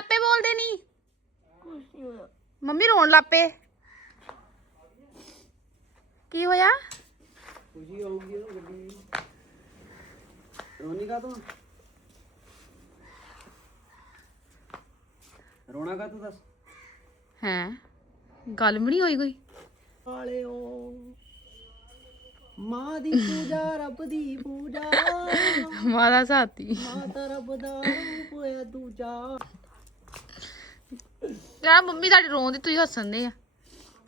ਲੱਪੇ ਬੋਲਦੇ ਨਹੀਂ ਮੰਮੀ ਰੋਣ ਲੱਪੇ। ਕੀ ਹੋਇਆ? ਖੁਸ਼ੀ ਹੋਊਗੀ ਉਹ ਗੱਡੀ ਰੋਣੀ ਕਾ ਤੂੰ ਰੋਣਾ ਕਾ ਤੂੰ ਦੱਸ? ਹੈ? ਗੱਲ ਵੀ ਨਹੀਂ ਹੋਈ ਕੋਈ? ਵਾਲਿਓ ਮਾਂ ਦੀ ਪੂਜਾ ਰੱਬ ਦੀ ਪੂਜਾ। ਮਾਦਾ ਸਾਤੀ ਮਾਤਾ ਰੱਬ ਦਾ ਰੂਪ ਹੋਇਆ ਦੂਜਾ। ਯਾਰ ਮੰਮੀ ਤੁਹਾਡੀ ਰੋਣ ਦੀ ਤੁਸੀਂ ਹੱਸਣ ਦੇ ਆ।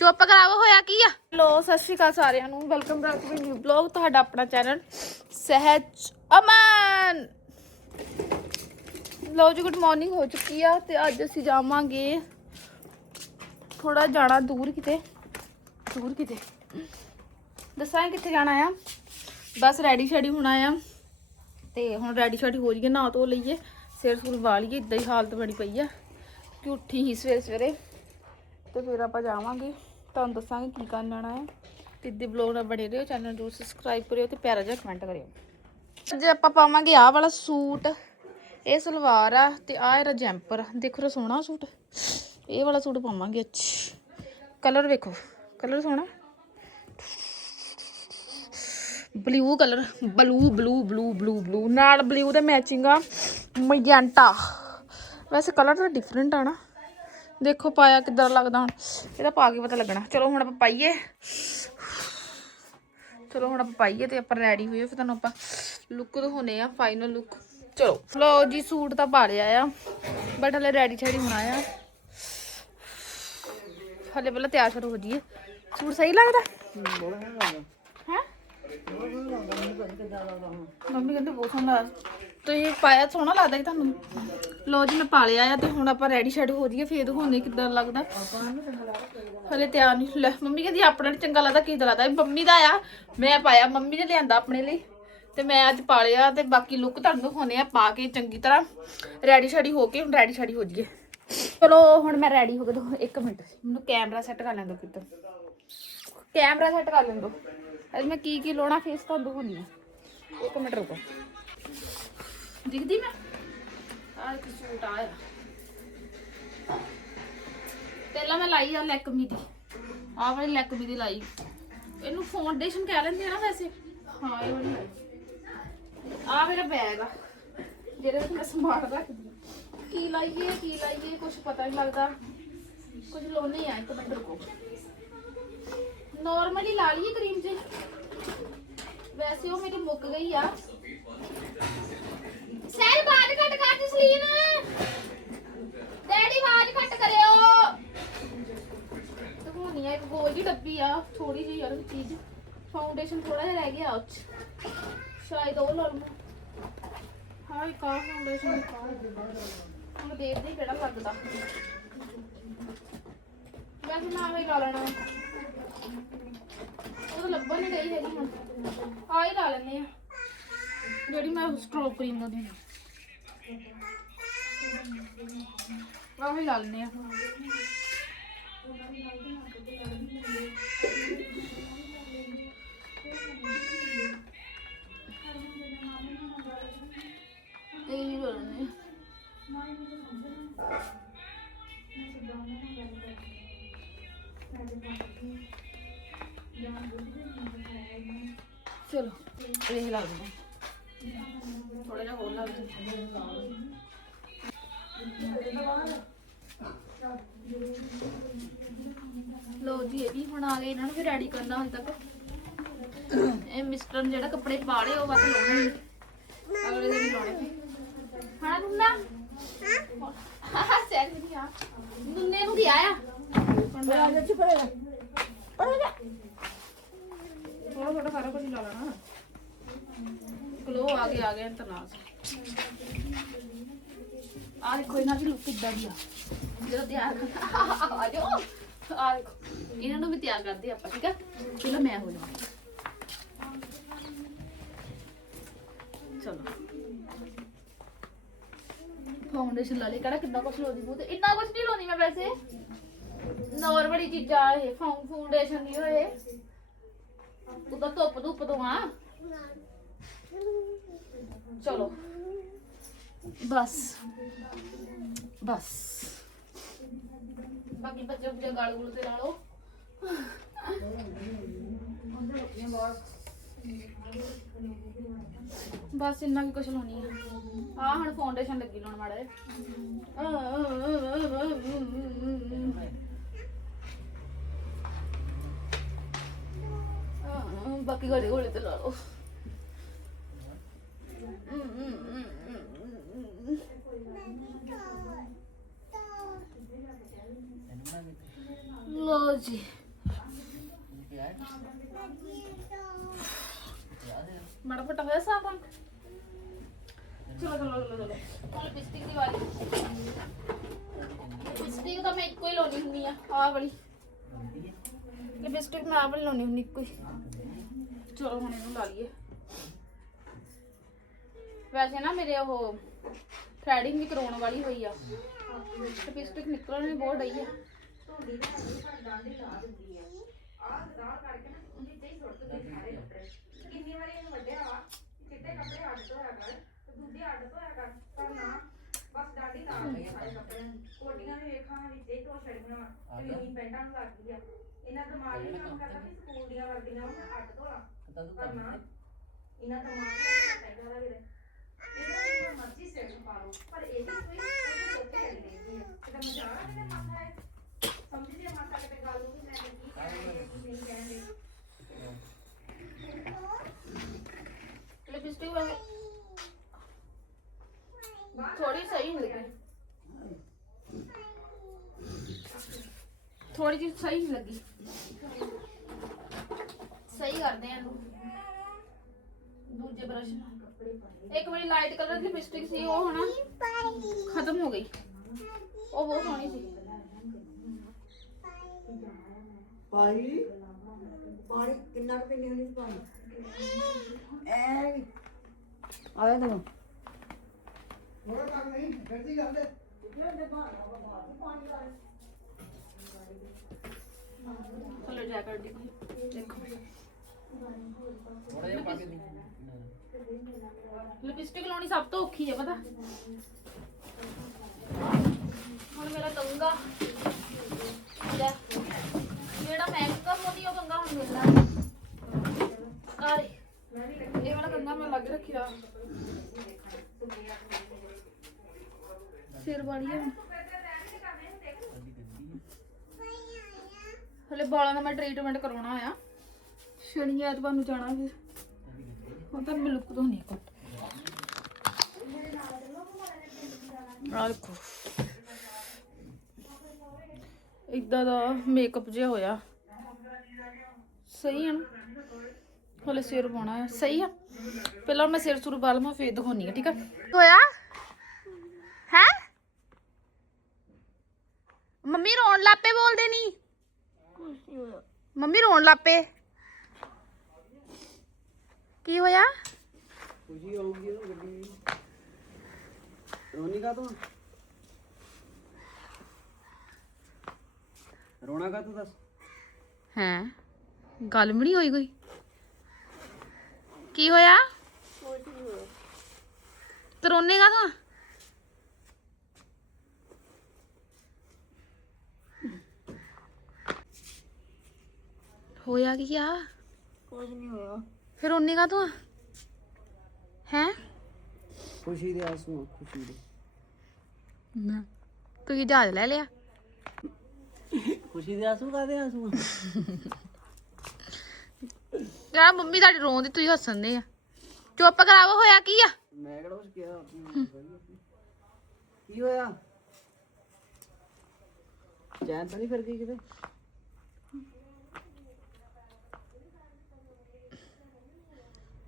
ਚੁੱਪ ਕਰਾਵੋ, ਹੋਇਆ ਕੀ ਆ? ਲੋ ਸਤਿ ਸ਼੍ਰੀ ਅਕਾਲ ਸਾਰਿਆਂ ਨੂੰ। Welcome back to new blog ਤੁਹਾਡਾ ਆਪਣਾ ਚੈਨਲ ਸਹਿਜ ਅਮਨ। ਲੋ ਜੀ ਗੁੱਡ ਮਾਰਨਿੰਗ ਹੋ ਚੁੱਕੀ ਆ ਤੇ ਅੱਜ ਅਸੀਂ ਜਾਵਾਂਗੇ ਥੋੜਾ ਜਾਣਾ ਦੂਰ ਕਿਤੇ ਦੂਰ ਕਿਤੇ। ਦੱਸਾਂ ਕਿੱਥੇ ਜਾਣਾ ਆ? ਬਸ ਰੈਡੀ ਸ਼ੈਡੀ ਹੋਣਾ ਆ। ਤੇ ਹੁਣ ਰੈਡੀ ਸ਼ੈਡੀ ਹੋ ਜੀਏ ਨਾ ਧੋ ਲਈਏ, ਸਿਰ ਸੁਰ ਵਾ ਲਈਏ ਇਦਾਂ ਹੀ ਹਾਲਤ ਬਣੀ ਪਈ ਆ। ਕਿ ਉੱਠੀ ਹੀ ਸਵੇਰੇ ਸਵੇਰੇ ਤੇ ਫਿਰ ਆਪਾਂ ਜਾਵਾਂਗੇ। ਤੁਹਾਨੂੰ ਦੱਸਾਂਗੇ ਕੀ ਕਰਨ ਜਾਣਾ ਹੈ। ਤੇ ਦੇ ਬਲੌਗ ਨਾਲ ਬਣੇ ਰਹੋ ਚੈਨਲ ਨੂੰ ਸਬਸਕ੍ਰਾਈਬ ਕਰਿਓ ਤੇ ਪਿਆਰਾ ਜਿਹਾ ਕਮੈਂਟ ਕਰਿਓ। ਅੱਜ ਆਪਾਂ ਪਾਵਾਂਗੇ ਆਹ ਵਾਲਾ ਸੂਟ, ਇਹ ਸਲਵਾਰ ਆ ਤੇ ਆਹ ਇਹਦਾ ਜੈਂਪਰ ਦੇਖੋ ਸੋਹਣਾ ਸੂਟ। ਇਹ ਵਾਲਾ ਸੂਟ ਪਾਵਾਂਗੇ ਅੱਛਾ ਕਲਰ ਵੇਖੋ ਕਲਰ ਸੋਹਣਾ। Blue colour blue blue blue blue blue ਨਾਲ ਬਲੂ ਦੇ ਮੈਚਿੰਗ ਆ ਮੈਜੈਂਟਾ ਵੈਸੇ ਕਲਰ ਤਾਂ ਡਿਫਰੈਂਟ ਆ ਨਾ। ਦੇਖੋ ਪਾਇਆ ਕਿੱਦਾਂ ਲੱਗਦਾ ਹੁਣ। ਇਹਦਾ ਪਾ ਕੇ ਪਤਾ ਲੱਗਣਾ। ਚਲੋ ਹੁਣ ਆਪਾਂ ਪਾਈਏ। ਚਲੋ ਹੁਣ ਆਪਾਂ ਪਾਈਏ ਤੇ ਆਪਾਂ ਰੈਡੀ ਹੋਈਏ। ਫਿਰ ਤੁਹਾਨੂੰ ਆਪਾਂ ਲੁੱਕ ਦਿਖਾਉਨੇ ਆ ਫਾਈਨਲ ਲੁੱਕ ਚਲੋ। ਲਓ ਜੀ, ਸੂਟ ਤਾਂ ਪਾ ਲਿਆ ਆ। ਬਟ ਹਲੇ ਰੈਡੀ ਛੜੀ ਹੋਣਾ ਆ। ਹਲੇ ਪਹਿਲਾਂ ਤਿਆਰ ਸ਼ੁਰੂ ਹੋ ਜਾਈਏ। ਸੂਟ ਸਹੀ ਲੱਗਦਾ। ਮੰਮੀ ਕਹਿੰਦੇ ਬਹੁਤ ਸੋਹਣਾ ਲੱਗਦਾ। ਤੁਸੀਂ ਪਾਇਆ ਸੋਹਣਾ ਲੱਗਦਾ ਕਿ ਤੁਹਾਨੂੰ? ਲੋ ਜੀ, ਮੈਂ ਪਾ ਲਿਆ ਆ ਤੇ ਹੁਣ ਆਪਾਂ ਰੈਡੀ ਸ਼ੈਡ ਹੋ ਜਾਈਏ, ਫੇਰ ਦਿਖਾਉਂਦੇ ਕਿੱਦਾਂ ਲੱਗਦਾ। ਹਲੇ ਤਿਆਰ ਨਹੀਂ, ਲੈ, ਮੰਮੀ ਕਹਿੰਦੀ ਆਪਣਾ ਨੀ ਚੰਗਾ ਲੱਗਦਾ ਕਿਦਾਂ ਲੱਗਦਾ ਇਹ ਮੰਮੀ ਦਾ ਆ ਮੈਂ ਪਾਇਆ, ਮੰਮੀ ਨੇ ਲਿਆਂਦਾ ਆਪਣੇ ਲਈ। ਤੇ ਮੈਂ ਅੱਜ ਪਾ ਲਿਆ ਤੇ ਬਾਕੀ ਲੁੱਕ ਤੁਹਾਨੂੰ ਦਿਖਾਉਂਦੇ ਆ ਪਾ ਕੇ ਚੰਗੀ ਤਰ੍ਹਾਂ ਰੈਡੀ ਸ਼ੈਡੀ ਹੋ ਕੇ, ਹੁਣ ਰੈਡੀ ਸ਼ੈਡੀ ਹੋ ਜਾਈਏ। ਚਲੋ, ਹੁਣ ਮੈਂ ਰੈਡੀ ਹੋ ਕੇ ਦੋ ਇੱਕ ਮਿੰਟ। ਮੈਨੂੰ ਕੈਮਰਾ ਸੈੱਟ ਕਰ ਲੈਣ ਦਿਓ ਕਿਤੇ। ਕੈਮਰਾ ਸੈੱਟ ਕਰ ਲੈਣ ਦਿਓ। ਅੱਜ ਮੈਂ ਕੀ ਕੀ ਲਾਉਣਾ ਫੇਸ ਤੁਹਾਨੂੰ ਦਿਖਾਉਂਦੀ ਆ। ਇੱਕ ਮਿੰਟ ਰੁਕੋ। ਦਿਖਦੀ ਮੈਂ? ਆਹ ਇੱਕ ਸੂਟ ਆਇਆ। ਪਹਿਲਾਂ ਮੈਂ ਲਾਈ ਆ ਲੈਕਮੀ ਦੀ ਆਹ ਵਾਲੀ ਲੈਕਮੀ ਦੀ ਲਾਈ। ਇਹਨੂੰ ਫਾਊਂਡੇਸ਼ਨ ਕਹਿ ਲੈਂਦੇ ਆ ਨਾ ਵੈਸੇ। ਹਾਂ, ਇਹ ਵਾਲੀ ਆ ਮੇਰਾ ਬੈਗ ਆ। ਜਿਹਦੇ ਮੈਂ ਸਮਾਨ ਰੱਖਦੀ ਕੀ ਲਾਈਏ ਕੀ ਲਾਈਏ ਕੁਝ ਪਤਾ ਨਹੀਂ ਲੱਗਦਾ। ਕੁਝ ਲੋਨੇ ਆ। ਇੱਕ ਮਿੰਟ ਰੁਕੋ। ਨਾਰਮਲੀ ਲਾ ਲਈਏ ਕਰੀਮ ਜੀ। ਵੈਸੇ ਉਹ ਮੇਰੀ ਮੁੱਕ ਗਈ ਆ। ਸੈਰ ਬਾਹਰ ਕੱਟ ਕਰ ਜਸਲੀਨ। ਡੈਡੀ, ਆਵਾਜ਼ ਕੱਟ ਕਰਿਓ। ਦਿਖਾਉਣੀ ਆ, ਇੱਕ ਗੋਲ ਜੀ ਡੱਬੀ ਆ ਥੋੜੀ ਜਿਹੀ ਯਾਰ, ਚੀਜ਼। ਫਾਊਂਡੇਸ਼ਨ ਥੋੜਾ ਜਿਹਾ ਰਹਿ ਗਿਆ ਉਹ 'ਚ। ਸ਼ਾਇਦ ਉਹ ਲਾ ਲਵਾਂ ਹਾਂ, ਇੱਕ ਆ ਫਾਊਂਡੇਸ਼ਨ ਹੁਣ ਦੇਖਦੇ ਹੀ ਕਿਹੜਾ ਲੱਗਦਾ। ਵੈਸੇ ਨਾ ਮੈਂ ਲਾ ਲੈਣਾ। ਉਹ ਤਾਂ ਲੱਭਣ ਨਹੀਂ ਗਈ ਹੈਗੀ ਹੁਣ। ਆ ਹੀ ਲਾ ਲੈਂਦੇ ਆ। ਜਿਹੜੀ ਮੈਂ ਸਟ੍ਰੋਕ ਕਰੀਮ ਦਾ ਦੇਣਾ ਆਹ ਹੀ ਲਾ ਲੈਂਦੇ ਆ। ਇਹ ਹੀ ਲਾ ਚਲੋ ਇਹ ਲਾ ਦਿੰਦੇ ਥੋੜਾ ਜਿਹਾ ਹੋਰ ਲਾ ਦਿੰਦੇ ਲੋ ਜੀ ਇਹ ਵੀ ਹੁਣ ਆ ਗਏ ਇਹਨਾਂ ਨੂੰ ਵੀ ਰੈਡੀ ਕਰਨਾ ਹੁਣ ਤੱਕ। ਇਹ ਮਿਸਟਰ ਨੇ ਜਿਹੜਾ ਕੱਪੜੇ ਪਾ ਲਏ ਉਹ ਵੱਧ ਲਾਉਣੇ ਅਗਲੇ ਦਿਨ ਲਾਉਣੇ ਹਾਂ ਨੁੰਨਾ ਹਾਂ ਹਾਂ ਸੈਰ ਨਹੀਂ ਆ। ਨੁੰਨੇ ਨੂੰ ਗਿਆ ਆ ਹੁਣ ਮੈਂ ਆ ਜਾ ਚੁੱਪ ਰਹਿ ਪੜ ਜਾ ਥੋੜਾ ਥੋੜਾ ਸਾਰਾ ਕੁਝ ਲਾ ਲੈਣਾ। ਗਲੋ ਆ ਗਿਆ ਆ ਗਿਆ ਇੰਤਨਾਸ ਆ ਦੇਖੋ, ਇਹਨਾਂ ਦੀ ਲੁੱਕ ਕਿੱਦਾਂ ਦੀ ਆ। ਜਦੋਂ ਤਿਆਰ ਕਰ- ਆ ਜਾਓ। ਆ ਦੇਖੋ, ਇਹਨਾਂ ਨੂੰ ਵੀ ਤਿਆਰ ਕਰਦੇ ਆਪਾਂ, ਠੀਕ ਆ? ਚਲੋ, ਮੈਂ ਹੋ ਜਾਵਾਂ। ਚਲੋ। ਫਾਊਂਡੇਸ਼ਨ ਲਾ ਲਈ। ਕਿਹੜਾ ਕਿੰਨਾ ਕੁਛ ਲਾਉਂਦੀ ਮੂੰਹ ਤੇ ਇੰਨਾ ਕੁਛ ਨਹੀਂ ਲਾਉਂਦੀ ਮੈਂ ਵੈਸੇ। ਨਾਰਮਲੀ ਚੀਜ਼ਾਂ ਇਹ ਫਾਊਂਡੇਸ਼ਨ ਨਹੀਂ ਹੋਏ। ਉਹਦਾ ਧੁੱਪ ਧੁੱਪ ਤੋਂ ਆ। ਚਲੋ। ਬਸ। ਬਸ। ਬਾਕੀ ਬੱਚੇ ਬੁੱਚੇ ਗਾਲ ਗੁਲ ਤੇ ਲਾ ਲਓ। ਬਸ ਇੰਨਾ ਵੀ ਕੁਛ ਲਾਉਣੀ ਆ। ਆ ਹੁਣ ਫਾਊਂਡੇਸ਼ਨ ਲੱਗੀ ਲਾਉਣ ਮਾੜਾ ਜਿਹਾ। ਬਾਕੀ ਗਾਲੇ ਗੋਲੇ ਤੇ ਲਾ ਲਓ। ਲੋ ਜੀ। ਮਾੜਾ ਫਟਾ ਹੋਇਆ ਆ ਚਲੋ ਚਲੋ ਚਲੋ ਚਲੋ। ਲਿਪਸਟਿਕ ਦੀ ਵਾਰੀ। ਲਿਪਸਟਿਕ ਤਾਂ ਮੈਂ ਇੱਕੋ ਹੀ ਲਾਉਣੀ ਹੁੰਦੀ ਆ ਆਹ ਵਾਲੀ। ਲਿਪਸਟਿਕ ਮੈਂ ਆਹ ਵਾਲੀ ਲਾਉਣੀ ਹੁੰਦੀ ਇੱਕੋ ਹੀ। ਚਲੋ ਹੁਣ ਇਹਨੂੰ ਲਾ ਲਈਏ ਵੈਸੇ ਨਾ ਮੇਰੇ ਉਹ ਥ੍ਰੈਡਿੰਗ ਵੀ ਕਰਾਉਣ ਵਾਲੀ ਹੋਈ ਆ ਲਿਪਸਟਿਕ ਨਿਕਲਣ ਵੀ ਬਹੁਤ ਡਈ ਆ ਕਿੰਨੀ ਵਾਰੀ ਇਹਨੂੰ ਤੇ ਨਾ ਨੂੰ ਤੇ ਨੂੰ ਦਿਮਾਗ ਨਹੀਂ ਕੰਮ ਕਰਦਾ ਵੀ ਸਕੂਲ ਦੀਆਂ ਵਰਦੀਆਂ ਮੈਂ ਅੱਡ ਧੋਲਾ ਪਰ ਨਾ ਇਹਨਾਂ ਦਿਮਾਗ ਨਹੀਂ ਪੈਂਦਾ ਦਾ ਸਹੀ ਕਰਦੇ ਆ ਇਹਨੂੰ। ਦੂਜੇ ਬਰਸ਼ ਨਾਲ। ਇੱਕ ਵਾਰੀ ਲਾਈਟ ਕਲਰ ਦੀ ਲਿਪਸਟਿਕ ਸੀ ਉਹ ਹਨਾ ਖਤਮ ਹੋ ਗਈ। ਉਹ ਬਹੁਤ ਸੋਹਣੀ ਸੀ। ਭਾਈ ਪਾਣੀ ਕਿੰਨਾ ਕੁ ਪੀਣੀ ਹੁੰਦੀ ਪਾਣੀ ਐ ਆਇਆ ਤੂੰ। ਥੋੜਾ ਕੰਮ ਨਹੀਂ ਫਿਰਦੀ ਗੱਲ ਦੇ ਥੱਲੇ ਜੈਕਟ ਦੀ ਦੇਖੋ। ਥੋੜਾ ਜਿਹਾ ਪਾ ਕੇ ਲਿਪਸਟਿਕ ਲਾਉਣੀ ਸਭ ਤੋਂ ਔਖੀ ਹੈ ਪਤਾ। ਹੁਣ ਮੇਰਾ ਕੰਗਾ ਲੈ, ਜਿਹੜਾ ਮੈਕਅਪ ਹੁੰਦੀ ਉਹ ਕੰਗਾ ਹੁਣ ਮਿਲਦਾ। ਆਰੇ ਇਹ ਵਾਲਾ ਕੰਗਾ ਮੈਂ ਲੱਗ ਰੱਖਿਆ। ਸਿਰ ਵਾਲੀ ਹੈ ਹਲੇ ਬਾਲਾਂ ਦਾ ਮੈਂ ਟ੍ਰੀਟਮੈਂਟ ਕਰਾਉਣਾ ਆ। ਸ਼ਨੀ ਐਤਵਾਰ ਨੂੰ ਜਾਣਾ ਫਿਰ ਹੁਣ ਤਾਂ ਮੈਂ ਲੁੱਕ ਤੋਂ ਨਹੀਂ ਕੱਟ ਦੇਖੋ। ਇਦਾਂ ਦਾ ਮੇਕਅਪ ਜਿਹਾ ਹੋਇਆ। ਸਹੀ ਹੈ ਨਾ? ਹਲੇ ਸਿਰ ਪਾਉਣਾ ਹੈ ਸਹੀ ਆ। ਪਹਿਲਾਂ ਮੈਂ ਸਿਰ ਸੁਰ ਬਾਲ ਮੈਂ ਫੇਰ ਦਿਖਾਉਣੀ ਆ ਠੀਕ ਆ? ਹੋਇਆ? ਹੈ? ਮੰਮੀ ਰੋਣ ਲੱਪੇ ਬੋਲਦੇ ਨਹੀਂ ਮੰਮੀ ਰੋਣ ਲੱਪੇ ਕੀ ਹੋਇਆ? ਖੁਸ਼ੀ ਹੋਊਗੀ ਉਹਨੂੰ ਗੱਡੀ। ਰੋਣੀ ਕਾ ਤੂੰ ਰੋਣਾ ਕਾ ਤੂੰ ਦੱਸ? ਹੈ? ਗੱਲ ਵੀ ਨਹੀਂ ਹੋਈ ਕੋਈ? ਕੀ ਹੋਇਆ? ਤਰੋਨੇਗਾ ਤੂੰ ਹੋਇਆ ਕੀ ਆ? ਕੁਝ ਨਹੀਂ ਹੋਇਆ। ਫਿਰ ਰੋਨੇਗਾ ਤੂੰ ਹੈ? ਖੁਸ਼ੀ ਦੇ ਆਂਸੂ ਖੁਸ਼ੀ ਦੇ। ਨਾ ਕੋਈ ਜਹਾਜ਼ ਲੈ ਲਿਆ। ਖੁਸ਼ੀ ਦੇ ਆਂਸੂ ਕਾਦੇ ਆਂਸੂ? ਯਾਰ ਮੰਮੀ ਤੁਹਾਡੀ ਰੋਂਦੀ ਤੁਸੀਂ ਹੱਸਣ ਦੇ ਆ। ਚੁੱਪ ਕਰਾਵੋ ਹੋਇਆ ਕੀ ਆ? ਮੈਂ ਕਿਹੜਾ ਕੁਛ ਕਿਹਾ ਕੀ ਹੋਇਆ? ਚੈਨ ਤਾਂ ਨਹੀਂ ਫਿਰ ਗਈ ਕਿਤੇ?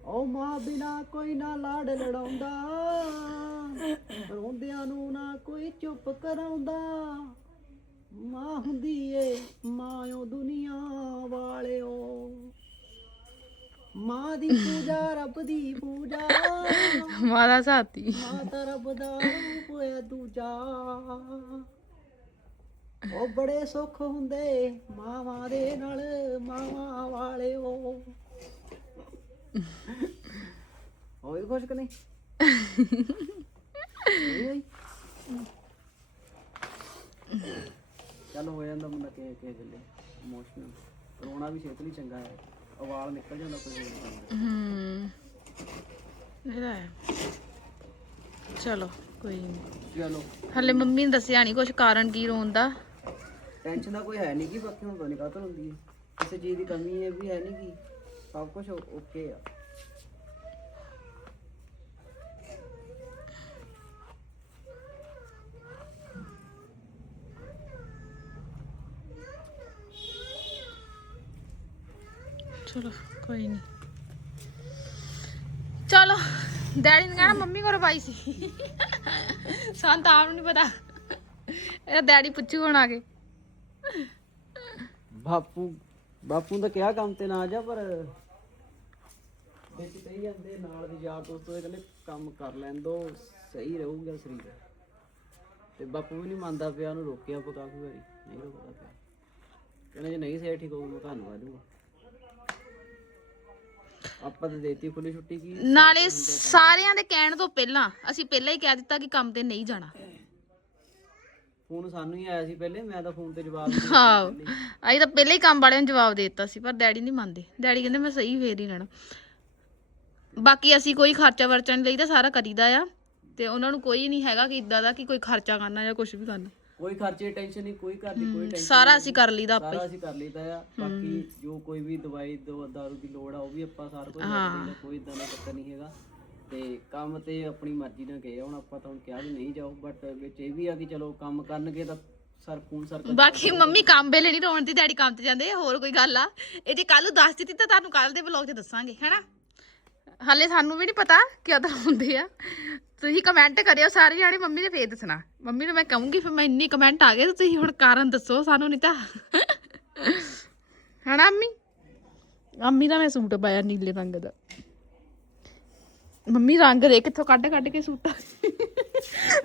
ਓ ਮਾਂ ਬਿਨਾ ਕੋਈ ਨਾ ਲਾੜ ਲੜਾਉਂਦਾ। ਰੋਂਦਿਆਂ ਨੂੰ ਨਾ ਕੋਈ ਚੁੱਪ ਕਰਾਉਂਦਾ। ਮਾਂ ਹੁੰਦੀ ਏ ਮਾਂ ਓ ਦੁਨੀਆ ਵਾਲਿਓ। ਮਾਂ ਦੀ ਪੂਜਾ ਰੱਬ ਦੀ ਪੂਜਾ। ਮਾਦਾ ਸਾਥੀ। ਮਾਤਾ ਰੱਬ ਦਾ ਰੂਪ ਹੋਇਆ ਦੂਜਾ। ਉਹ ਬੜੇ ਸੁੱਖ ਹੁੰਦੇ ਮਾਵਾਂ ਦੇ ਨਾਲ ਮਾਵਾਂ ਵਾਲਿਓ। ਹੋਈ ਖੁਸ਼ ਕਿ ਨਹੀਂ ਨਹੀਂ ਹੋਈ? ਚੱਲ ਹੋ ਜਾਂਦਾ ਬੰਦਾ ਕਿਸੇ ਕਿਸੇ ਵੇਲੇ ਇਮੋਸ਼ਨਲ ਰੋਣਾ ਵੀ ਛੇਤੀ ਨਹੀਂ ਚੰਗਾ ਹੈ। ਅਵਾਲ ਨਿਕਲ ਜਾਂਦਾ ਕੋਈ ਹੋਰ ਬੰਦਾ ਹੂੰ ਇਹਦਾ ਹੈ। ਚਲੋ ਕੋਈ ਨਹੀਂ ਚਲੋ। ਹਲੇ ਮੰਮੀ ਨੇ ਦੱਸਿਆ ਨਹੀਂ ਕੁਝ ਕਾਰਨ ਕੀ ਰੋਣ ਦਾ। ਟੈਨਸ਼ਨ ਦਾ ਕੋਈ ਹੈ ਨਹੀਂ ਕਿ ਬਾਕੀ ਹੁਣ ਪਤਾ ਨਹੀਂ ਕਾਹਤੋਂ ਹੁੰਦੀ ਹੈ। ਕਿਸੇ ਚੀਜ਼ ਦੀ ਕਮੀ ਹੈ ਵੀ ਹੈ ਨਹੀਂ ਕਿ। ਸਭ ਕੁਝ ਓਕੇ ਆ। ਚਲੋ ਕੋਈ ਨਹੀਂ ਚਲੋ ਡੈਡੀ ਨੇ ਕਹਿਣਾ ਮੰਮੀ ਕੋਲ ਪਾਈ ਸੀ। ਸਾਨੂੰ ਤਾਂ ਆਪ ਨਹੀਂ ਪਤਾ। ਇਹ ਡੈਡੀ ਪੁੱਛੂ ਹੁਣ ਆ ਕੇ। ਬਾਪੂ ਬਾਪੂ ਦਾ ਕਿਹਾ ਕੰਮ ਤੇ ਨਾ ਜਾ ਪਰ ਵਿੱਚ ਕਹੀ ਜਾਂਦੇ ਨਾਲ ਦੇ ਯਾਰ ਦੋਸਤ ਉਹ ਕਹਿੰਦੇ ਕੰਮ ਕਰ ਲੈਣ ਦੋ ਸਹੀ ਰਹੂਗਾ ਸਰੀਰ। ਤੇ ਬਾਪੂ ਵੀ ਨਹੀਂ ਮੰਨਦਾ ਪਿਆ ਉਹਨੂੰ ਰੋਕਿਆ ਆਪਾਂ ਕਾਫੀ ਵਾਰੀ ਨਹੀਂ ਰੋਕਦਾ ਪਿਆ। ਕਹਿੰਦੇ ਜੇ ਨਹੀਂ ਸਹੀ ਠੀਕ ਹੋਊ ਮੈਂ ਤੁਹਾਨੂੰ ਆ ਜਾਊਗਾ। ਆਪਾਂ ਤਾਂ ਦੇਤੀ ਖੁੱਲੀ ਛੁੱਟੀ ਕੀ? ਨਾਲੇ ਸਾਰਿਆਂ ਦੇ ਕਹਿਣ ਤੋਂ ਪਹਿਲਾਂ ਅਸੀਂ ਪਹਿਲਾਂ ਹੀ ਕਹਿ ਦਿੱਤਾ ਕਿ ਕੰਮ ਤੇ ਨਹੀਂ ਜਾਣਾ। ਫੋਨ ਸਾਨੂੰ ਹੀ ਆਇਆ ਸੀ ਪਹਿਲੇ ਮੈਂ ਤਾਂ ਫੋਨ ਤੇ ਜਵਾਬ ਨਹੀਂ ਦਿੱਤਾ ਹਾਂ ਪਹਿਲੇ। ਅਸੀਂ ਤਾਂ ਪਹਿਲਾਂ ਹੀ ਕੰਮ ਵਾਲਿਆਂ ਨੂੰ ਜਵਾਬ ਦੇ ਦਿੱਤਾ ਸੀ ਪਰ ਡੈਡੀ ਨਹੀਂ ਮੰਨਦੇ। ਡੈਡੀ ਕਹਿੰਦੇ ਮੈਂ ਸਹੀ ਫੇਰ ਹੀ ਰਹਿਣਾ। ਬਾਕੀ ਅਸੀਂ ਕੋਈ ਖਰਚਾ ਵਰਚਾ ਨਹੀਂ ਲਈਦਾ ਸਾਰਾ ਕਰੀਦਾ ਆ ਤੇ ਉਹਨਾਂ ਨੂੰ ਕੋਈ ਨਹੀਂ ਹੈਗਾ ਕਿ ਇਦਾਂ ਦਾ ਕਿ ਕੋਈ ਖਰਚਾ ਕਰਨਾ ਜਾਂ ਕੁਝ ਵੀ ਕਰਨਾ। ਕੋਈ ਖਰਚੇ ਟੈਨਸ਼ਨ ਨਹੀਂ ਕੋਈ ਘਰ ਦੀ ਕੋਈ ਟੈਨਸ਼ਨ ਸਾਰਾ ਅਸੀਂ ਕਰ ਲਈਦਾ ਆਪੇ ਸਾਰਾ ਅਸੀਂ ਕਰ ਲਈਦਾ ਆ। ਬਾਕੀ ਜੋ ਕੋਈ ਵੀ ਦਵਾਈ ਦੋ ਦਾਰੂ ਦੀ ਲੋੜ ਆ ਉਹ ਵੀ ਆਪਾਂ ਸਾਰਾ ਕਰ ਲਈਦਾ ਕੋਈ ਇਦਾਂ ਦਾ ਚੱਕਰ ਨਹੀਂ ਹੈਗਾ। ਤੇ ਕੰਮ ਤੇ ਆਪਣੀ ਮਰਜ਼ੀ ਨਾਲ ਗਏ। ਹੁਣ ਆਪਾਂ ਤਾਂ ਹੁਣ ਕਿਹਾ ਵੀ ਨਹੀਂ ਜਾਓ ਬਟ ਵਿੱਚ ਇਹ ਵੀ ਆ ਕਿ ਚਲੋ ਕੰਮ ਕਰਨਗੇ ਤਾਂ ਸਰ ਖੂਨ ਸਰਕਲ ਬਾਕੀ ਮੰਮੀ ਕੰਮ ਵੇਲੇ ਨਹੀਂ ਰੋਣ ਦੀ ਡੈਡੀ ਕੰਮ ਤੇ ਜਾਂਦੇ ਹੋਰ ਕੋਈ ਗੱਲ ਆ। ਇਹ ਜੇ ਕੱਲ ਨੂੰ ਦੱਸ ਦਿੱਤੀ ਤਾਂ ਤੁਹਾਨੂੰ ਕੱਲ ਦੇ ਵਲੌਗ 'ਚ ਦੱਸਾਂਗੇ ਹੈਨਾ? ਹਾਲੇ ਸਾਨੂੰ ਵੀ ਨਹੀਂ ਪਤਾ ਕਿਦਾਂ ਹੁੰਦੇ ਆ। ਤੁਸੀਂ ਕਮੈਂਟ ਕਰਿਓ ਸਾਰੇ ਜਾਣੇ ਮੰਮੀ ਨੇ ਫੇਰ ਦੱਸਣਾ। ਮੰਮੀ ਨੂੰ ਮੈਂ ਕਹੂੰਗੀ ਫਿਰ ਮੈਂ ਇੰਨੀ ਕਮੈਂਟ ਆ ਗਏ ਤੇ ਤੁਸੀਂ ਹੁਣ ਕਾਰਨ ਦੱਸੋ ਸਾਨੂੰ ਨਹੀਂ ਤਾਂ। ਹਨਾ ਅੰਮੀ? ਅੰਮੀ ਦਾ ਮੈਂ ਸੂਟ ਪਾਇਆ ਨੀਲੇ ਰੰਗ ਦਾ। ਮੰਮੀ ਰੰਗ ਦੇ ਕਿੱਥੋਂ ਕੱਢ ਕੱਢ ਕੇ ਸੂਟਾਂ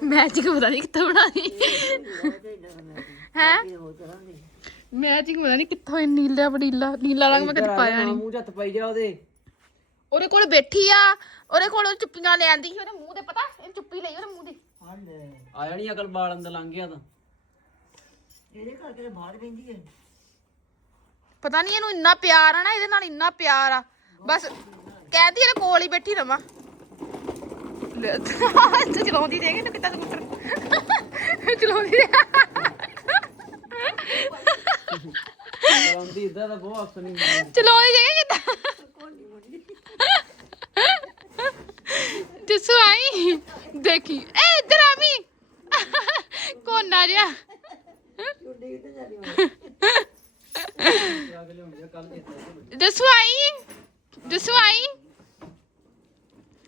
ਮੈਚਿੰਗ ਪਤਾ ਨਹੀਂ ਕਿੱਥੋਂ ਬਣਾਈ। ਹੈ? ਮੈਚਿੰਗ ਪਤਾ ਨਹੀਂ ਕਿੱਥੋਂ ਇਹ ਨੀਲਾ ਬੜੀਲਾ ਨੀਲਾ ਰੰਗ ਮੈਂ ਕਦੇ ਪਾਇਆ ਨਹੀਂ ਮੂੰਹ 'ਚ ਹੱਥ ਪਾਈ ਜਾ ਉਹਦੇ। ਉਹਦੇ ਕੋਲ ਬੈਠੀ ਆ ਉਹਦੇ ਕੋਲ ਉਹ ਚੁੱਪੀਆਂ ਲੈ ਆਂਦੀ ਸੀ ਉਹਦੇ ਮੂੰਹ ਤੇ ਪਤਾ ਇਹ ਚੁੱਪੀ ਲਈ ਉਹਦੇ ਮੂੰਹ ਦੀ ਆਇਆ ਨਹੀਂ ਅਕਲ ਬਾਲ ਅੰਦਰ ਲੰਘ ਗਿਆ ਤਾਂ। ਇਹਦੇ ਕਰਕੇ ਤਾਂ ਬਾਹਰ ਬੈਂਦੀ ਹੈ? ਪਤਾ ਨਹੀਂ ਇਹਨੂੰ ਇੰਨਾ ਪਿਆਰ ਆ ਨਾ ਇਹਦੇ ਨਾਲ ਇੰਨਾ ਪਿਆਰ ਆ। ਬਸ ਕਹਿੰਦੀ ਇਹਦੇ ਕੋਲ ਹੀ ਬੈਠੀ ਰਵਾਂ। ਲੈ ਤੇ ਚਲਾਉਂਦੀ ਦੇਖ ਇਹਨੂੰ ਕਿੱਦਾਂ ਸਕੂਟਰ ਚਲਾਉਂਦੀ ਦੇਖ ਚਲਾਉਂਦੀ ਇਦਾਂ ਦਾ ਬਹੁਤ ਅਫਸਰ ਨਹੀਂ ਚਲਾਉਂਦੀ ਦੇਖ ਕਿੱਦਾਂ? ਜਸੂ ਆਈ? ਦੇਖੀ। ਏ ਇੱਧਰ ਆਵੀਂ ਕੋਨਾ ਜਿਹਾ। ਅਗਲੇ ਹੁੰਦੇ ਕੱਲ ਜਿੱਤੇ ਜਸੂ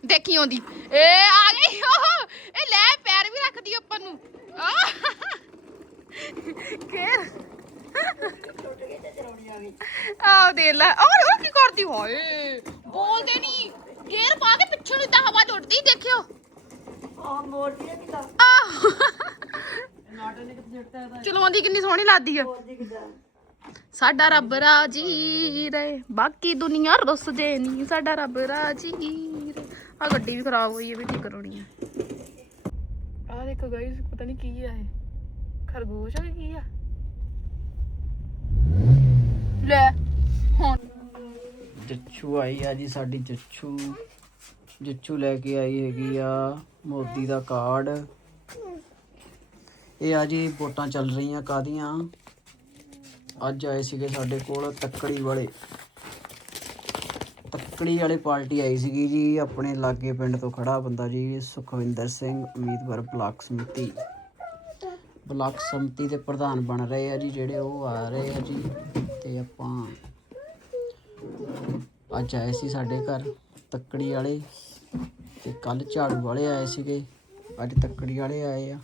ਦੇਖੀ ਆਉਂਦੀ। ਏ ਆ ਗਈ। ਓਹ, ਇਹ ਲੈ ਪੈਰ ਵੀ ਰੱਖਦੀ ਉੱਪਰ ਨੂੰ। ਆਹ। ਕਿਹਰ ਆਹ ਦੇ ਲੈ। ਔਰ ਉਹ ਕੀ ਕਰਦੀ? ਹੋਏ ਬੋਲਦੇ ਨਹੀਂ ਗੇਰ ਪਾ ਕੇ ਪਿੱਛੇ ਨੂੰ ਇਦਾਂ ਹਵਾ ਉੱਡਦੀ ਦੇਖਿਓ। ਆਹ ਮੋੜਦੀ ਹੈ ਕਿਦਾਂ ਨਾਟਕ ਨੇ ਕਿੱਥੇ ਸਿੱਟਦਾ ਇਹਦਾ? ਚਲਾਉਂਦੀ ਕਿੰਨੀ ਸੋਹਣੀ ਲੱਗਦੀ ਆ। ਕਿਦਾਂ? ਸਾਡਾ ਰੱਬ ਰਾਜੀ ਰਹੇ। ਬਾਕੀ ਦੁਨੀਆ ਰੁੱਸ ਜੇ ਨਹੀਂ ਸਾਡਾ ਰੱਬ ਰਾਜੀ ਰਹੇ। ਆ ਗੱਡੀ ਵੀ ਖਰਾਬ ਹੋਈ ਹੈ ਵੀ ਠੀਕ ਕਰਾਉਣੀ ਆ। ਆ ਦੇਖੋ ਗਾਇਸ ਪਤਾ ਨਹੀਂ ਕੀ ਆ ਇਹ। ਖਰਗੋਸ਼ ਆ ਕਿ ਕੀ ਆ? ਲੈ ਹੁਣ। ਜੱਛੂ ਆਈ ਆ ਜੀ, ਸਾਡੀ ਜੱਛੂ ਜੱਛੂ ਲੈ ਕੇ ਆਈ ਹੈਗੀ ਆ, ਮੋਦੀ ਦਾ ਕਾਰਡ। ਇਹ ਆ ਜੀ, ਵੋਟਾਂ ਚੱਲ ਰਹੀਆਂ ਕਾਦੀਆਂ ਅੱਜ ਆਏ ਸੀਗੇ ਸਾਡੇ ਕੋਲ ਤੱਕੜੀ ਵਾਲੇ। ਤੱਕੜੀ ਵਾਲੇ ਪਾਰਟੀ ਆਈ ਸੀਗੀ ਜੀ, ਆਪਣੇ ਲਾਗੇ ਪਿੰਡ ਤੋਂ ਖੜਾ ਬੰਦਾ ਜੀ, ਸੁਖਵਿੰਦਰ ਸਿੰਘ, ਉਮੀਦਵਾਰ ਬਲਾਕ ਸਮਿਤੀ। ਬਲਾਕ ਸਮਿਤੀ ਦੇ ਪ੍ਰਧਾਨ ਬਣ ਰਹੇ ਆ ਜੀ, ਜਿਹੜੇ ਉਹ ਆ ਰਹੇ ਆ ਜੀ, ਤੇ ਆਪਾਂ ਅੱਜ ਆਏ ਸੀ ਸਾਡੇ ਘਰ ਤੱਕੜੀ ਵਾਲੇ ਤੇ ਕੱਲ ਝਾੜੂ ਵਾਲੇ ਆਏ ਸੀਗੇ। ਅੱਜ ਤੱਕੜੀ ਵਾਲੇ ਆਏ ਆ।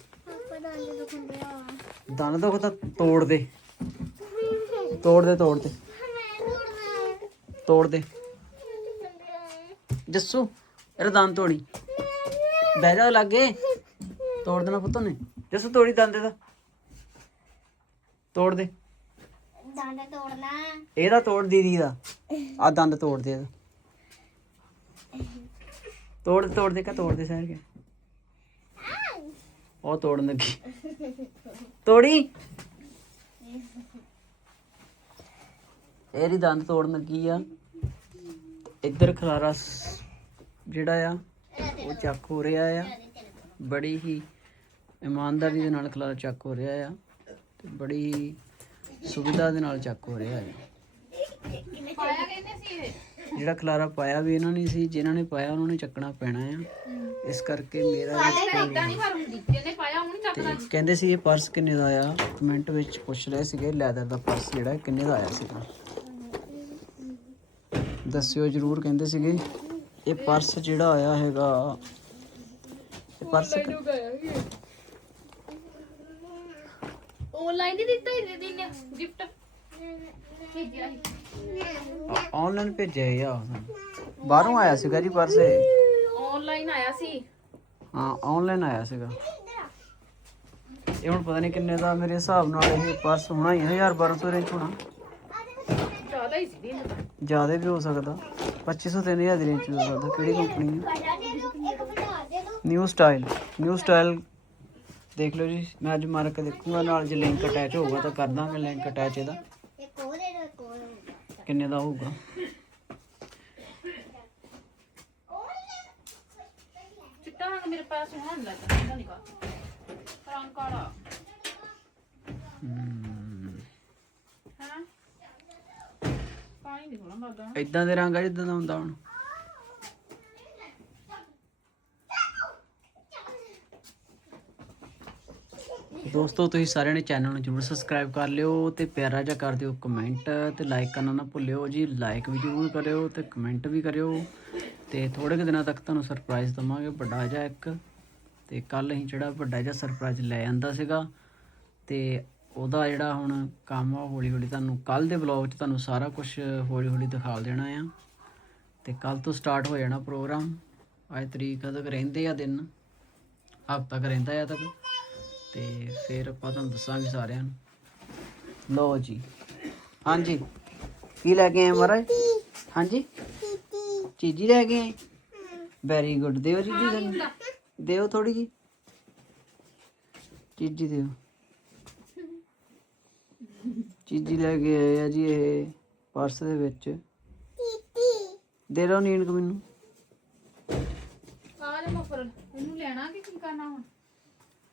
ਦੰਦ ਦੁਖਦਾ ਤੋੜ ਦੇ ਤੋੜ ਦੇ ਤੋੜ ਦੇ ਤੋੜ ਦੇ ਜੱਸੂ, ਇਹਦਾ ਦੰਦ ਤੋੜੀ। ਬਹਿ ਜਾ ਲਾਗੇ। ਤੋੜ ਦੇਣਾ ਪੁੱਤ ਨੇ ਜੱਸੂ, ਤੋੜੀ ਦੰਦ ਇਹਦਾ। ਤੋੜ ਦੇ ਦੰਦ ਤੋੜਨਾ। ਇਹਦਾ ਤੋੜ ਦੀਦੀ ਦਾ। ਆ ਦੰਦ ਤੋੜ ਦੇ ਇਹਦਾ। ਤੋੜ ਦੇ ਤੋੜ ਦੇ ਕਾ, ਤੋੜ ਦੇ ਸਹਿਰ ਕੇ। ਉਹ ਤੋੜਨ ਲੱਗੀ। ਤੋੜੀ। ਇਹਦੀ ਦੰਦ ਤੋੜਨ ਲੱਗੀ ਆ। ਇੱਧਰ ਖਲਾਰਾ ਸ- ਜਿਹੜਾ ਆ, ਉਹ ਚੱਕ ਹੋ ਰਿਹਾ ਆ। ਬੜੀ ਹੀ ਇਮਾਨਦਾਰੀ ਦੇ ਨਾਲ ਖਲਾਰਾ ਚੱਕ ਹੋ ਰਿਹਾ ਆ। ਤੇ ਬੜੀ ਹੀ ਸੁਵਿਧਾ ਦੇ ਨਾਲ ਚੱਕ ਹੋ ਰਿਹਾ ਆ ਪਾਇਆ ਕਹਿੰਦੇ ਸੀ ਇਹ? ਜਿਹੜਾ ਖਲਾਰਾ ਪਾਇਆ ਵੀ ਇਹਨਾਂ ਨੇ ਸੀ ਜਿਨ੍ਹਾਂ ਨੇ ਪਾਇਆ ਉਹਨਾਂ ਨੇ ਚੱਕਣਾ ਪੈਣਾ ਆ। ਇਸ ਕਰਕੇ ਮੇਰਾ ਨਹੀਂ ਹੁੰਦੀ ਜਿਹਨੇ ਪਾਇਆ ਉਹਨੂੰ ਤੇ ਕਹਿੰਦੇ ਸੀ ਇਹ ਪਰਸ ਕਿੰਨੇ ਦਾ ਆਇਆ ਕਮੈਂਟ ਵਿੱਚ ਪੁੱਛ ਰਹੇ ਸੀਗੇ ਲੈਦਰ ਦਾ ਪਰਸ ਜਿਹੜਾ ਹੈ ਕਿੰਨੇ ਦਾ ਆਇਆ ਸੀਗਾ? ਦੱਸਿਓ ਜਰੂਰ ਕਹਿੰਦੇ ਸੀਗੇ। ਇਹ ਪਰਸ ਜਿਹੜਾ ਆਇਆ ਹੈਗਾ ਇਹ ਪਰਸ ਆਨਲਾਈਨ ਹੀ ਦਿੱਤਾ ਹੀ ਦੀਦੀ ਨੇ ਗਿਫਟ? ਭੇਜਿਆ ਸੀ। ਆਨਲਾਈਨ ਭੇਜਿਆ ਇਹ ਆ ਬਾਹਰੋਂ ਆਇਆ ਸੀਗਾ ਜੀ ਪਰਸ ਇਹ। ਆਨਲਾਈਨ ਆਇਆ ਸੀ? ਹਾਂ ਆਨਲਾਈਨ ਆਇਆ ਸੀਗਾ। ਇਹ ਹੁਣ ਪਤਾ ਨਹੀਂ ਕਿੰਨੇ ਦਾ ਮੇਰੇ ਹਿਸਾਬ ਨਾਲ ਇਹ ਪਰਸ ਹੋਣਾ ਹੀ 1000 1200 ਰੇਂਜ ਹੋਣਾ। ਜ਼ਿਆਦਾ ਹੀ ਸੀ ਦੀਦੀ ਜ਼ਿਆਦਾ ਵੀ ਹੋ ਸਕਦਾ। 2500 3000 ਦੀ ਰੇਂਜ ਚ ਹੋ ਸਕਦਾ ਕਿਹੜੀ ਕੰਪਨੀ ਹੈ ਨਿਊ ਸਟਾਈਲ ਨਿਊ ਸਟਾਈਲ ਦੇਖ ਲਓ ਜੀ ਮੈਂ ਅੱਜ ਮਾਰ ਕੇ ਦੇਖੂੰਗਾ ਨਾਲ ਜੇ ਲਿੰਕ ਅਟੈਚ ਹੋਊਗਾ ਤਾਂ ਕਰ ਦਾਂਗੇ ਲਿੰਕ ਅਟੈਚ ਇਹਦਾ। ਇੱਕ ਕਿੰਨੇ ਦਾ ਹੋਊਗਾ? ਚਿੱਟਾ ਰੰਗ ਮੇਰੇ ਪਾਸ ਸੋਹਣਾ ਨਹੀਂ ਲੱਗਦਾ ਇਹਦਾ ਨਹੀਂ ਕਾ ਰੰਗ ਕਾਲਾ। ਹਮ, ਹੈ? ਪਾਣੀ ਨਹੀਂ ਸੋਹਣਾ ਲੱਗਦਾ। ਏਦਾਂ ਦੇ ਰੰਗ ਆ ਜਿੱਦਾਂ ਦਾ ਹੁੰਦਾ ਹੁਣ। ਦੋਸਤੋ, ਤੁਸੀਂ ਸਾਰਿਆਂ ਨੇ ਚੈਨਲ ਨੂੰ ਜਰੂਰ ਸਬਸਕ੍ਰਾਈਬ ਕਰ ਲਿਓ ਤੇ ਪਿਆਰਾ ਜਿਹਾ ਕਰ ਦਿਓ ਕਮੈਂਟ ਤੇ ਲਾਈਕ ਕਰਨਾ ਨਾ ਭੁੱਲਿਓ ਜੀ। ਲਾਈਕ ਵੀ ਜਰੂਰ ਕਰਿਓ ਤੇ ਕਮੈਂਟ ਵੀ ਕਰਿਓ ਤੇ ਥੋੜੇ ਕੁ ਦਿਨਾਂ ਤੱਕ ਤੁਹਾਨੂੰ ਸਰਪ੍ਰਾਈਜ਼ ਦਵਾਂਗੇ ਵੱਡਾ ਜਿਹਾ ਇੱਕ। ਤੇ ਕੱਲ ਅਸੀਂ ਜਿਹੜਾ ਵੱਡਾ ਜਿਹਾ ਸਰਪ੍ਰਾਈਜ਼ ਲੈ ਆਂਦਾ ਸੀਗਾ ਤੇ ਉਹਦਾ ਜਿਹੜਾ ਹੁਣ ਕੰਮ ਆ ਹੌਲੀ ਹੌਲੀ ਤੁਹਾਨੂੰ ਕੱਲ ਦੇ ਵਲੌਗ 'ਚ ਤੁਹਾਨੂੰ ਸਾਰਾ ਕੁਝ ਹੌਲੀ ਹੌਲੀ ਦਿਖਾ ਦੇਣਾ ਆ। ਤੇ ਕੱਲ ਤੋਂ ਸਟਾਰਟ ਹੋ ਜਾਣਾ ਪ੍ਰੋਗਰਾਮ ਅੱਜ ਤਰੀਕ ਤੱਕ ਰਹਿੰਦੇ ਆ ਦਿਨ। ਹਫ਼ਤਾ ਤੱਕ ਰਹਿੰਦਾ ਆ ਤੱਕ। ਤੇ ਫਿਰ ਆਪਾਂ ਤੁਹਾਨੂੰ ਦੱਸਾਂਗੇ ਸਾਰਿਆਂ ਨੂੰ। ਲਓ ਜੀ। ਹਾਂਜੀ। ਕੀ ਲੈ ਕੇ ਆਏ ਮਹਾਰਾਜ? ਹਾਂਜੀ? ਚੀਜੀ ਲੈ ਕੇ ਆਏ? ਵੈਰੀ ਗੁੱਡ ਦਿਓ ਜੀ ਜੀ ਸਾਨੂੰ ਦਿਓ ਥੋੜੀ ਜੀ। ਚੀਜੀ ਦਿਓ। ਚੀਜੀ ਲੈ ਕੇ ਆਏ ਆ ਜੀ ਇਹ ਪਰਸ ਦੇ ਵਿੱਚ। ਦੇ ਲਓ ਨੀਂਦ ਮੈਨੂੰ। ਆ ਲੈ ਮਫਰ ਇਹਨੂੰ ਲੈਣਾ ਕਿ ਕੀ ਕਰਨਾ ਹੁਣ?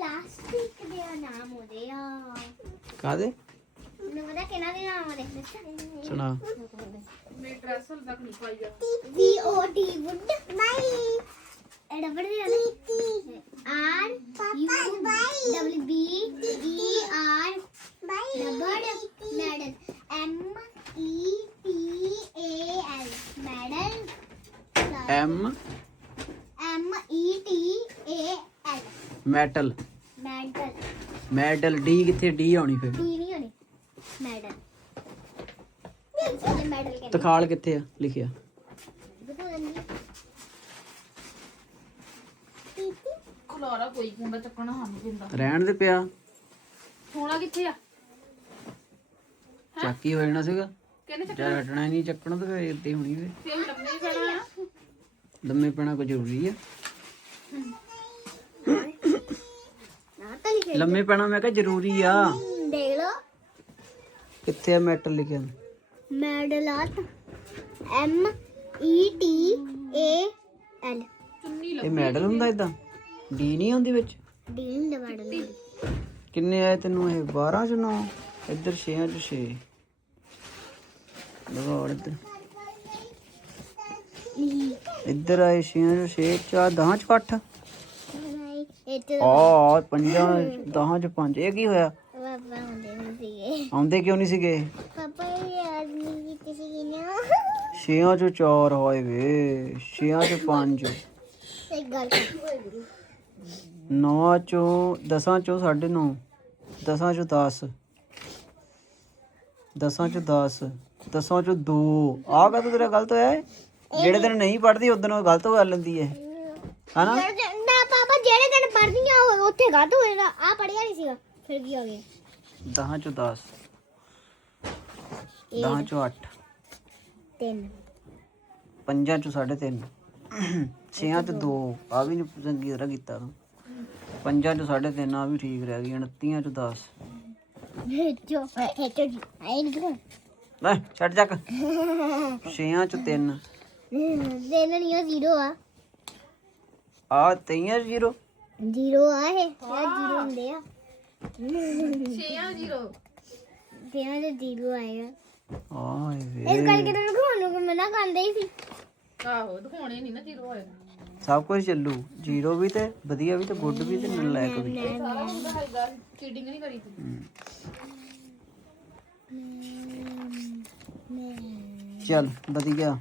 ਪਲਾਸਟਿਕ ਦੇ ਨਾਮ ਉਹਦੇ ਆ। ਕਾਦੇ ਮੈਨੂੰ ਪਤਾ ਕਿਹਨਾਂ ਦੇ ਨਾਮ ਉਹਦੇ? ਸੁਣਾ। ਮੇਰੀ ਡਰੈਸ ਹਲ ਤੱਕ ਨਹੀਂ ਪਾਈ ਆ। ਵੀ ਓ ਡੀ ਵੁੱਡ ਨਹੀਂ ਰਬੜ ਦੇ ਨਾਲ R U double B E R rubber medal. M E T A L medal. M M E T A L metal medal. Medal D ਕਿੱਥੇ ਡੀ ਆਉਣੀ ਫਿਰ। ਡੀ ਨਹੀਂ ਹੋਣੀ ਮੈਡਲ। ਇਹ medal ਕਹਿੰਦੇ। ਤਖਾਲ ਕਿੱਥੇ ਆ? ਲਿਖਿਆ। ਬਤਾ ਨਹੀਂ ਖਲਾਰਾ ਕੋਈ ਕੁੰਡਾ ਚੱਕਣਾ ਹਾਂ ਨਹੀਂ ਦਿੰਦਾ। ਰਹਿਣ ਦੇ ਪਿਆ। ਸੋਨਾ ਕਿੱਥੇ ਆ? ਚੱਕੀ ਹੋ ਜਾਣਾ ਸੀਗਾ। ਕਹਿੰਦੇ ਚੱਕ ਜੇ ਹਟਣਾ ਨਹੀਂ ਚੱਕਣਾ ਤਾਂ ਫਿਰ ਇੱਦਾਂ ਹੀ ਹੋਣੀ ਵੇ ਫੇਰ ਲੰਮੇ ਪੈਣਾ ਆ ਲੰਮੇ ਪੈਣਾ ਕੋਈ ਜ਼ਰੂਰੀ ਆ ਨਾ ਤਾਂ ਲਿਖੇ ਲੰਮੇ ਪੈਣਾ ਮੈਂ ਕਿਹਾ ਜ਼ਰੂਰੀ ਆ। ਦੇਖ ਲਓ। ਕਿੱਥੇ ਆ ਮੈਟਲ ਲਿਖਿਆ? Medal art M E T A L ਚੁੰਨੀ ਇਹ ਮੈਡਲ ਹੁੰਦਾ ਇਦਾਂ ਡੀ ਨਹੀਂ ਹੁੰਦੀ ਵਿੱਚ? ਡੀਨ ਦਾ ਮੈਡਲ ਕਿੰਨੇ ਆਏ ਤੈਨੂੰ ਇਹ? 12 ਚ 9 ਇੱਧਰ 6 ਚ 6 ਲਗਾੜ ਇੱਧਰ। ਇੱਧਰ ਆਏ 6 ਚ 6 ਚ 10 ਚ 8 ਇਹ ਤੇ ਆ ਪੰਜਾਂ 10 ਚ 5 ਇਹ ਕੀ ਹੋਇਆ? ਪਾਪਾ ਹੁੰਦੇ ਨੇ ਸੀਗੇ। ਆਉਂਦੇ ਕਿਉਂ ਨਹੀਂ ਸੀਗੇ? ਪਾਪਾ ਇਹ ਆਦਮੀ ਕਿਸੇ ਕੀ ਨਾ। 6 ਚ 4 ਹੋਏ ਵੇ 6 ਚ 5 ਇੱਕ ਗੱਲ ਕਰ 9 ਚੋਂ 10 ਚੋਂ 9.5 10 ਚੋਂ 10 10 ਚੋਂ 10 10 ਚੋਂ 2 ਆਹ ਕਾ ਤੇਰਾ ਗਲਤ ਹੋਇਆ ਹੈ ਜਿਹੜੇ ਦਿਨ ਨਹੀਂ ਪੜਦੀ ਉਦੋਂ ਉਹ ਗਲਤ ਹੋ ਲੈਂਦੀ ਹੈ ਹਨਾ? ਜਿਹੜੇ ਦਿਨ ਪੜ੍ਹਦੀਆਂ ਉਹ ਉੱਥੇ ਗਲਤ ਹੋ ਜਾਣਾ ਆ ਪੜਿਆ ਨਹੀਂ ਸੀਗਾ ਫਿਰ ਕੀ ਹੋ ਗਿਆ? 10 ਚੋਂ 10 10 ਚੋਂ 8 ਤਿੰਨ। 5 ਚੋਂ 3.5 6 ਚ 2 ਆ ਵੀ ਨਹੀਂ ਚੰਗੀ ਤਰ੍ਹਾਂ ਕੀਤਾ ਤੂੰ। 5 ਚੋਂ 3.5 ਆ ਵੀ ਠੀਕ ਰਹਿ ਗਈ। 29 ਚੋਂ 10 ਜੋ ਹੇਟੋ ਜੀ ਆਈ ਨਹੀਂ ਲੈ ਛੱਡ ਚੱਕ। 6 ਚੋਂ 3 ਦੇਣ ਨਹੀਂ ਉਹ ਜ਼ੀਰੋ ਆ। ਆ 23 ਜ਼ੀਰੋ? ਜ਼ੀਰੋ ਆ ਇਹ ਯਾਰ ਜ਼ੀਰੋ ਹੁੰਦੇ ਆ। 6 0 ਦੇਣਾ ਤੇ ਜ਼ੀਰੋ ਆਏਗਾ ਆਏ ਇਸ ਵੇ ਕਰਕੇ ਤਾਂ ਤੁਹਾਨੂੰ ਕਿ ਮਨਾ ਕਰਦੇ ਹੀ ਸੀ। ਆਹੋ ਦਿਖਾਉਣੇ ਨਹੀਂ ਨਾ 0 ਹੋਏਗਾ ਸਭ ਕੁਝ ਚੱਲੂ। ਜ਼ੀਰੋ ਵੀ ਤੇ ਵਧੀਆ ਵੀ ਤੇ ਗੁੱਡ ਵੀ ਤੇ ਨਲਾਇਕ ਵੀ। ਸਾਰਾ ਹੁੰਦਾ ਹੈਗਾ ਚੀਟਿੰਗ ਨਹੀਂ ਕਰੀ ਤੂੰ ਚੱਲ ਵਧੀਆ।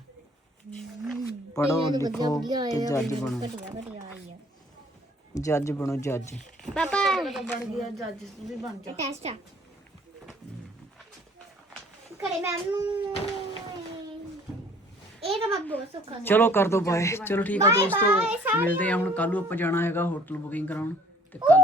ਪੜੋ ਲਿਖੋ ਤੇ ਜੱਜ ਬਣੋ। ਜੱਜ ਬਣੋ ਜੱਜ ਪਾਪਾ ਤਾਂ ਬਣ ਗਿਆ ਜੱਜ। ਵੀ ਬਣ ਜਾ ਟੈਸਟ ਆ। ਕਰੇ ਮੈਮ ਨੂੰ ਇਹ ਤਾਂ ਮੈਂ ਬਹੁਤ ਸੁੱਖਾ ਚਲੋ ਕਰ ਦੋ ਬਾਏ ਚਲੋ ਠੀਕ ਆ ਦੋਸਤੋ ਮਿਲਦੇ ਆ ਹੁਣ ਕੱਲ ਨੂੰ ਆਪਾਂ ਜਾਣਾ ਹੈਗਾ ਹੋਟਲ ਬੁਕਿੰਗ ਕਰਾਉਣ ਤੇ ਕੱਲ